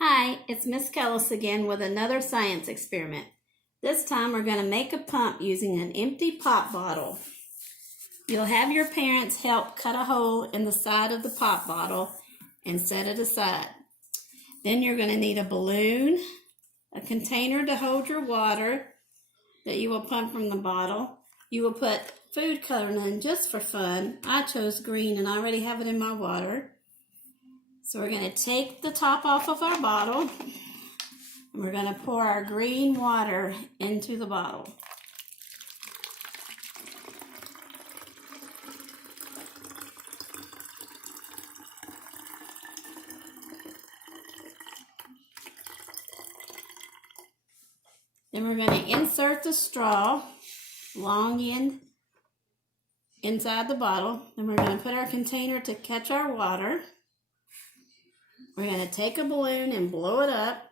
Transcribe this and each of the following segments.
Hi, it's Miss Kellis again with another science experiment. This time we're going to make a pump using an empty pop bottle. You'll have your parents help cut a hole in the side of the pop bottle and set it aside. Then you're going to need a balloon, a container to hold your water that you will pump from the bottle. You will put food coloring in just for fun. I chose green and I already have it in my water. So we're going to take the top off of our bottle and we're going to pour our green water into the bottle. Then we're going to insert the straw, long end, inside the bottle. Then we're going to put our container to catch our water. We're going to take a balloon and blow it up.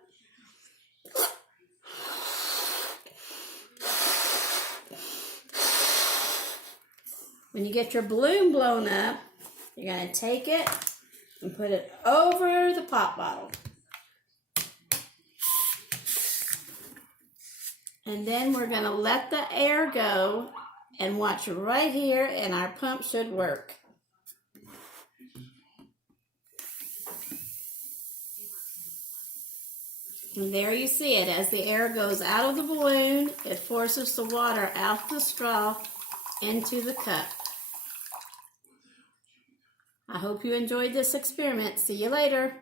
When you get your balloon blown up, you're going to take it and put it over the pop bottle. And then we're going to let the air go and watch right here, and our pump should work. And there you see it. As the air goes out of the balloon, it forces the water out the straw into the cup. I hope you enjoyed this experiment. See you later.